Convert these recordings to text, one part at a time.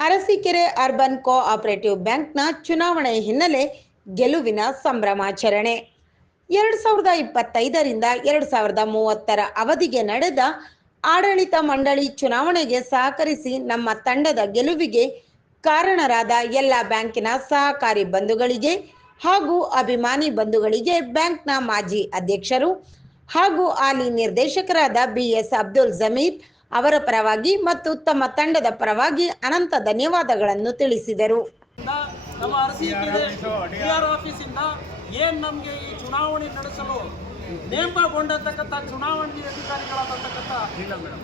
Arsikere urban cooperative ಬ್ಯಾಂಕ್ನ ಚುನಾವಣೆ ಹಿನ್ನೆಲೆ ಗೆಲುವಿನ ಸಂಭ್ರಮಾಚರಣೆ. ಎರಡು ಸಾವಿರದ ಇಪ್ಪತ್ತೈದರಿಂದ ಎರಡು ಸಾವಿರದ ಮೂವತ್ತರ ಅವಧಿಗೆ ನಡೆದ ಆಡಳಿತ ಮಂಡಳಿ ಚುನಾವಣೆಗೆ ಸಹಕರಿಸಿ ನಮ್ಮ ತಂಡದ ಗೆಲುವಿಗೆ ಕಾರಣರಾದ ಎಲ್ಲ ಬ್ಯಾಂಕಿನ ಸಹಕಾರಿ ಬಂಧುಗಳಿಗೆ ಹಾಗೂ ಅಭಿಮಾನಿ ಬಂಧುಗಳಿಗೆ ಬ್ಯಾಂಕ್ನ ಮಾಜಿ ಅಧ್ಯಕ್ಷರು ಹಾಗೂ ಹಾಲಿ ನಿರ್ದೇಶಕರಾದ ಬಿ ಎಸ್ ಅಬ್ದುಲ್ ಜಮೀರ್ ಅವರ ಪರವಾಗಿ ಮತ್ತು ತಮ್ಮ ತಂಡದ ಪರವಾಗಿ ಅನಂತ ಧನ್ಯವಾದಗಳನ್ನು ತಿಳಿಸಿದರು. ನಮ್ಮ ಆಫೀಸಿಂದ ಏನು ನಮಗೆ ಈ ಚುನಾವಣೆ ನಡೆಸಲು ನೇಮಕಗೊಂಡಿರ್ತಕ್ಕಂಥ ಚುನಾವಣೆ ಅಧಿಕಾರಿಗಳಾದಂತಕ್ಕಂಥ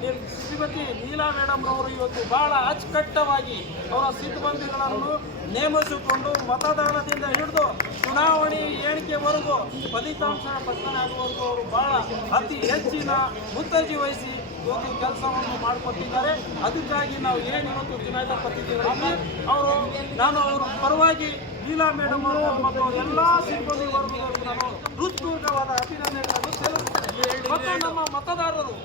ನೀಲ್- ಶ್ರೀಮತಿ ನೀಲಾ ಮೇಡಮ್ ಅವರು ಇವತ್ತು ಬಹಳ ಅಚ್ಚುಕಟ್ಟವಾಗಿ ಅವರ ಸಿಬ್ಬಂದಿಗಳನ್ನು ನೇಮಿಸಿಕೊಂಡು ಮತದಾನದಿಂದ ಹಿಡಿದು ಚುನಾವಣೆ ಏಣಿಕೆವರೆಗೂ ಫಲಿತಾಂಶ ಪ್ರಕಟಣೆ ಆಗುವವರೆಗೂ ಅವರು ಬಹಳ ಅತಿ ಹೆಚ್ಚಿನ ಮುತ್ತರ್ಜಿ ವಹಿಸಿ ಇವತ್ತು ಕೆಲಸವನ್ನು ಮಾಡಿಕೊಟ್ಟಿದ್ದಾರೆ. ಅದಕ್ಕಾಗಿ ನಾವು ಏನು ಇವತ್ತು ಚುನಾಯಿತ ಪತ್ರಿಕೆಗಳಲ್ಲಿ ಅವರು ನಾನು ಅವರ ಪರವಾಗಿ ಲೀಲಾ ಮೇಡಮ್ ಅವರು ಮತ್ತು ಎಲ್ಲ ಸಿಬ್ಬಂದಿ ವರ್ಗದವರಿಗೂ ನಾನು ಹೃತ್ಪೂರ್ವಕವಾದ ಅಭಿನಂದನೆಗಳನ್ನು ಸಲ್ಲಿಸುತ್ತೇನೆ. ಮತ್ತು ನಮ್ಮ ಮತದಾರರು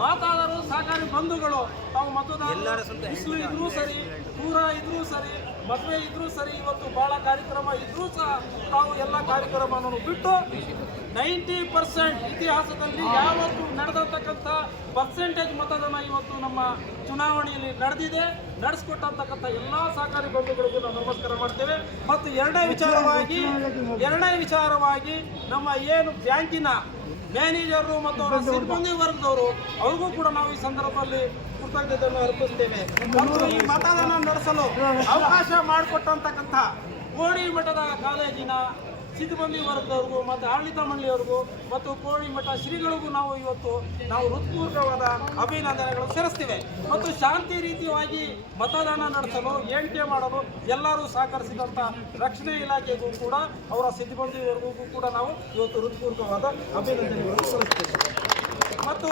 ಮತದಾರರು ಸಹಕಾರಿ ಬಂಧುಗಳು ತಾವು ಮತದಾರರು ಬಿಸಿಲು ಇದ್ರೂ ಸರಿ ದೂರ ಇದ್ರೂ ಸರಿ ಮದುವೆ ಇದ್ರೂ ಸರಿ ಇವತ್ತು ಬಹಳ ಕಾರ್ಯಕ್ರಮ ಇದ್ರೂ ಸಹ ತಾವು ಎಲ್ಲ ಕಾರ್ಯಕ್ರಮವನ್ನು ಬಿಟ್ಟು ನೈಂಟಿ ಪರ್ಸೆಂಟ್ ಇತಿಹಾಸದಲ್ಲಿ ಯಾವತ್ತು ನಡೆದಿರ್ತಕ್ಕಂಥ ಪರ್ಸೆಂಟೇಜ್ ಮತದಾನ ಇವತ್ತು ನಮ್ಮ ಚುನಾವಣೆಯಲ್ಲಿ ನಡೆದಿದೆ. ನಡೆಸ್ಕೊಟ್ಟಂತಕ್ಕಂಥ ಎಲ್ಲ ಸಹಕಾರಿ ಬಂಧುಗಳಿಗೂ ನಾವು ನಮಸ್ಕಾರ ಮಾಡ್ತೇವೆ. ಮತ್ತು ಎರಡನೇ ವಿಚಾರವಾಗಿ ಎರಡನೇ ವಿಚಾರವಾಗಿ ನಮ್ಮ ಏನು ಬ್ಯಾಂಕಿನ ಮ್ಯಾನೇಜರು ಮತ್ತು ಅವರ ಸಿಬ್ಬಂದಿ ವರ್ಗದವರು, ಅವ್ರಿಗೂ ಕೂಡ ನಾವು ಈ ಸಂದರ್ಭದಲ್ಲಿ ಕೃತಜ್ಞತೆಯನ್ನು ಅರ್ಪಿಸ್ತೇವೆ. ಮತ್ತು ಈ ಮತದಾನ ನಡೆಸಲು ಅವಕಾಶ ಮಾಡಿಕೊಟ್ಟಂತಕ್ಕಂಥ ಕೋಡಿ ಮಠದ ಕಾಲೇಜಿನ ಸಿಬ್ಬಂದಿ ವರ್ಗದವ್ರಿಗೂ ಮತ್ತು ಆಡಳಿತ ಮಂಡಳಿಯವ್ರಿಗೂ ಮತ್ತು ಕೋಳಿ ಮಠ ಶ್ರೀಗಳಿಗೂ ನಾವು ಇವತ್ತು ನಾವು ಹೃತ್ಪೂರ್ವಕವಾದ ಅಭಿನಂದನೆಗಳು ಸೇರಿಸ್ತೇವೆ ಮತ್ತು ಶಾಂತಿ ರೀತಿಯಾಗಿ ಮತದಾನ ನಡೆಸಲು ಎಣಿಕೆ ಮಾಡಲು ಎಲ್ಲರೂ ಸಹಕರಿಸಿದಂಥ ರಕ್ಷಣೆ ಇಲಾಖೆಗೂ ಕೂಡ, ಅವರ ಸಿಬ್ಬಂದಿ ವರ್ಗಕ್ಕೂ ಕೂಡ ನಾವು ಇವತ್ತು ಹೃತ್ಪೂರ್ವಕವಾದ ಅಭಿನಂದನೆಗಳನ್ನು ಸಲ್ಲಿಸ್ತೀವಿ. ಮತ್ತು